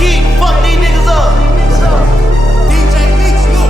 key, fuck these niggas up. DJ Beats, look,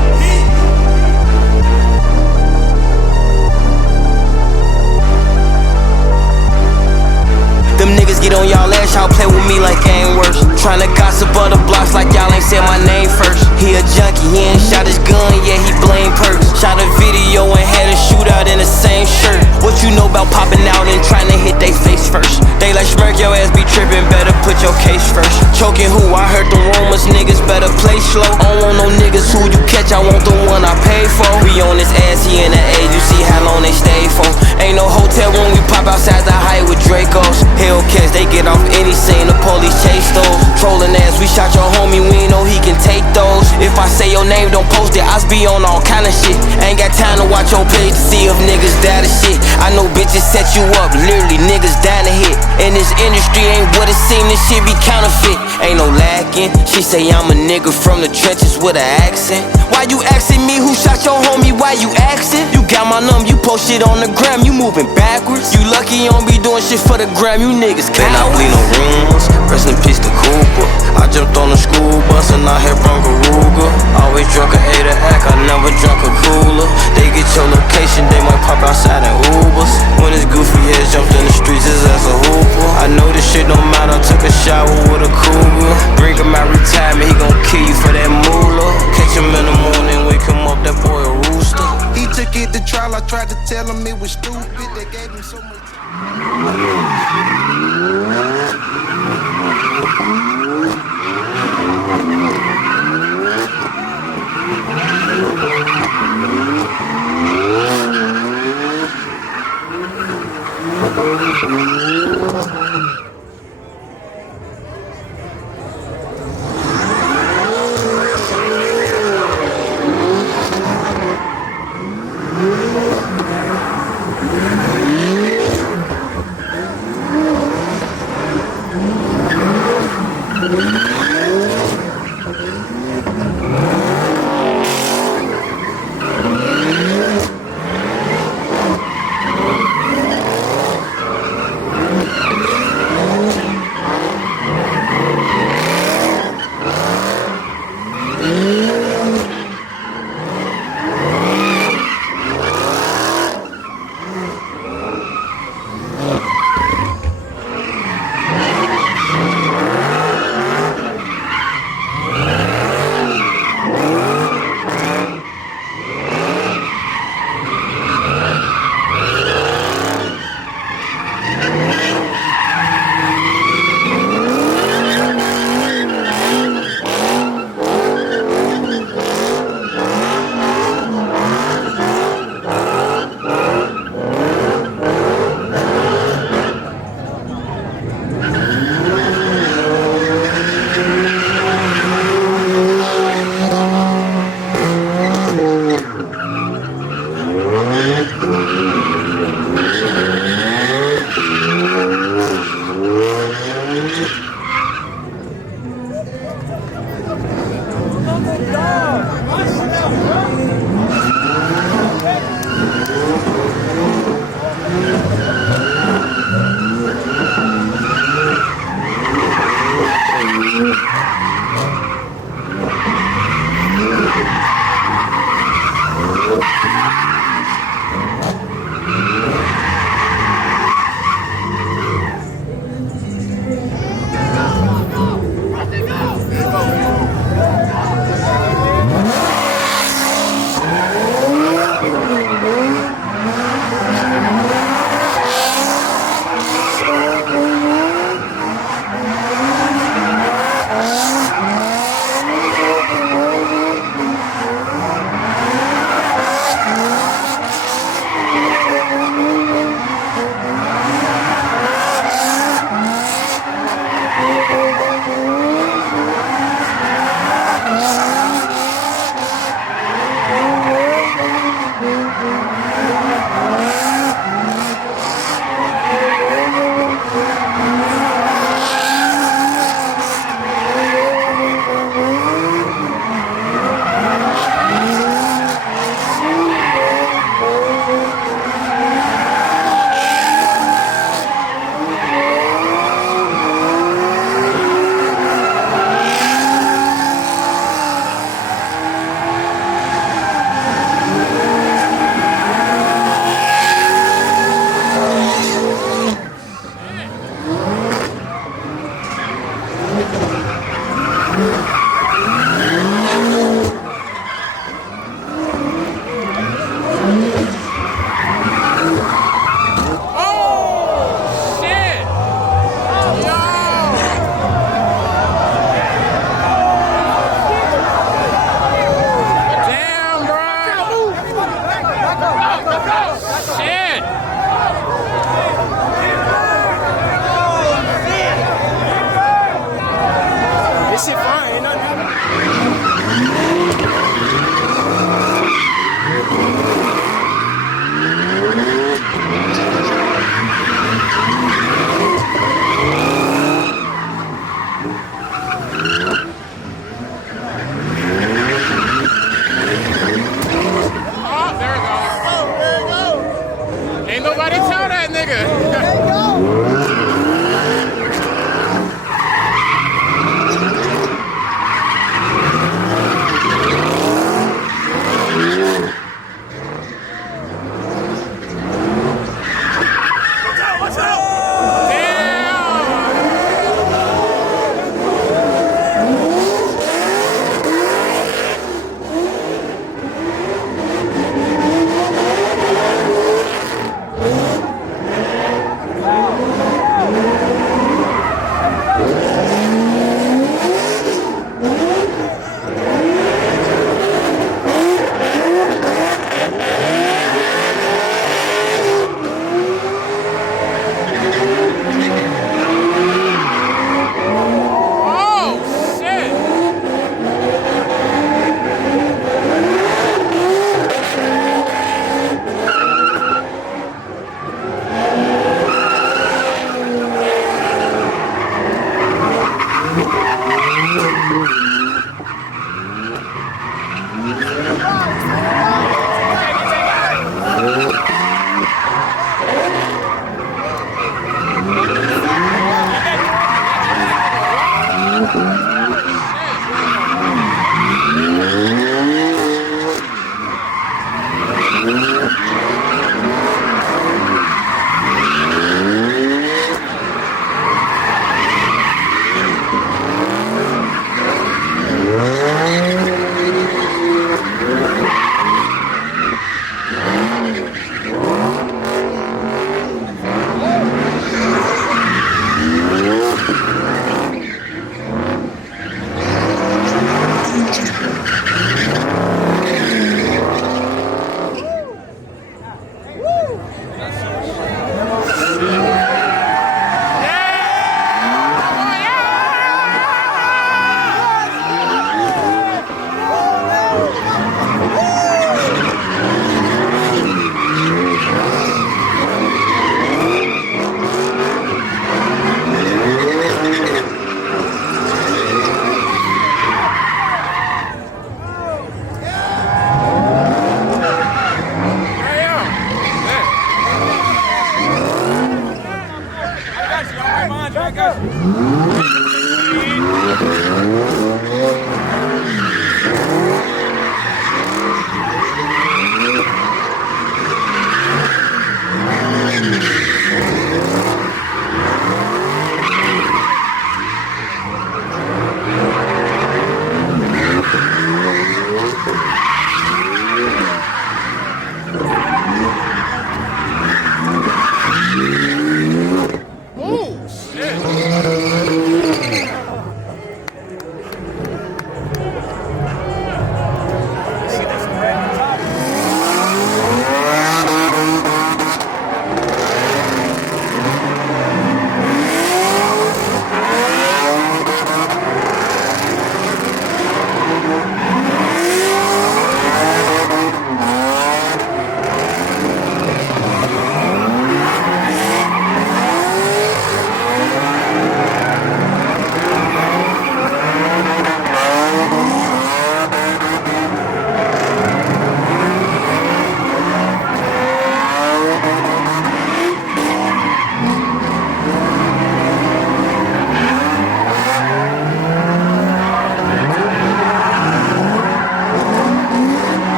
Them niggas get on y'all ass, y'all play with me like I ain't worse. Tryna gossip other blocks like y'all ain't said my name first. He a junkie, he ain't shot his gun, yeah, he blame perks. Shot a video and had a shootout in the same shirt. What you know about popping out and tryna hit they face first? They like smirk, your ass be trippin', better put your case first. Choking who? I heard the rumors, niggas better play slow. I don't want no niggas who you catch, I want the one I pay for. We on this ass, he in the age, you see how long they stay for. Ain't no hotel room, we pop outside the height with Dracos. Hellcats, they get off any scene, the police chase those. Trolling ass, we shot your homie, we ain't know he can take those. If I say your name, don't post it, I be on all kind of shit. Ain't got time to watch your page to see if niggas die to shit. I know bitches set you up, literally niggas dying to hit. And this industry ain't what it seem, this shit be counterfeit. Ain't no lacking, she say I'm a nigga from the trenches with an accent. Why you asking me who shot your homie, why you asking? You got my number, you post shit on the gram, you moving backwards. You lucky you don't be doing shit for the gram, you niggas cowards. Better not bleed no rumors, rest in peace to Cooper. I jumped on the school bus and I hit from Garuga. Always drunk a 8 act, I never drunk a cooler. They get your location, they might pop outside in Ubers. When his goofy ass jumped in the streets, his ass a hooper. I know this shit don't matter, took a shower with a cougar. Bring him out retirement, he gon' kill you for that moolah. Catch him in the morning, wake him up, that boy a rooster. He took it to trial, I tried to tell him it was stupid. They gave him so much.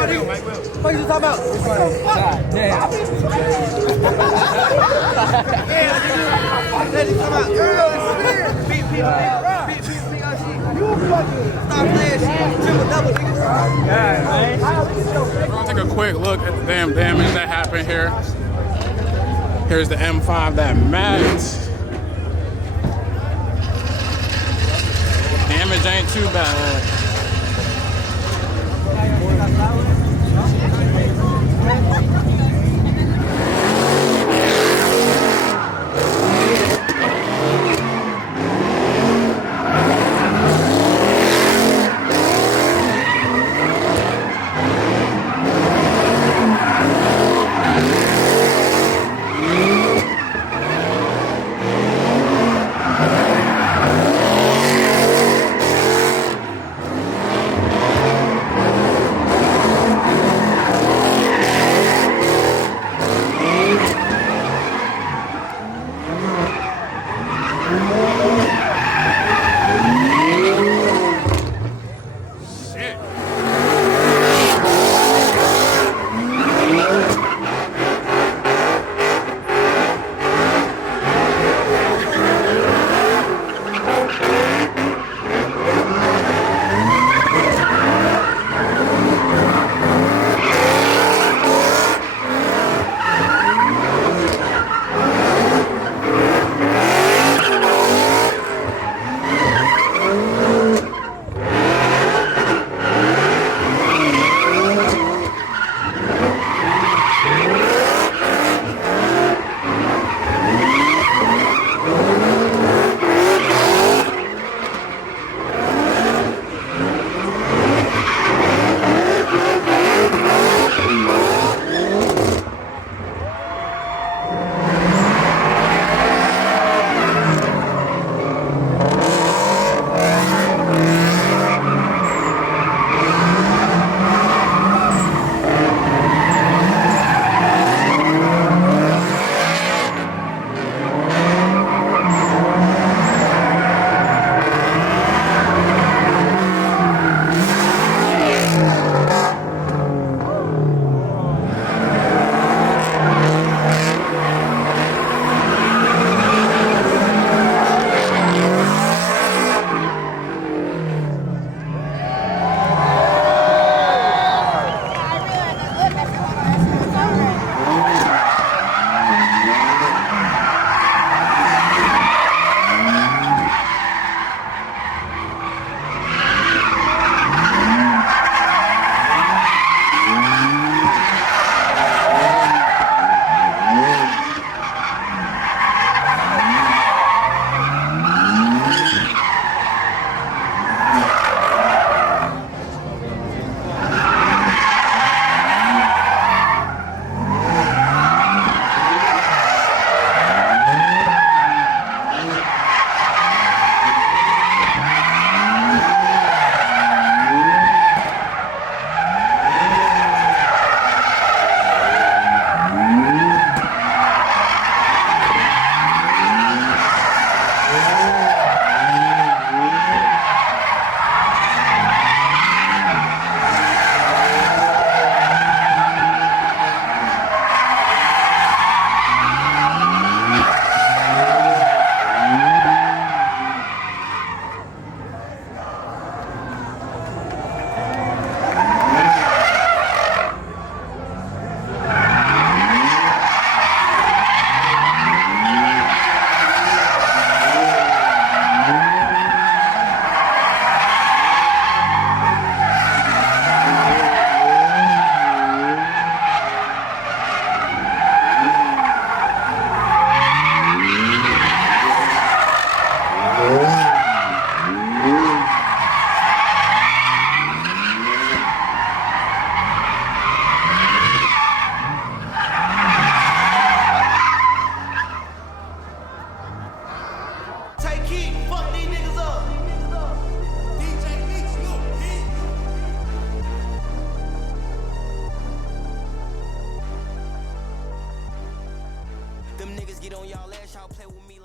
What you talking about? God damn. We're gonna take a quick look at the damn damage that happened here. Here's the M5 that matters. Damage ain't too bad. Them niggas get on y'all ass, y'all play with me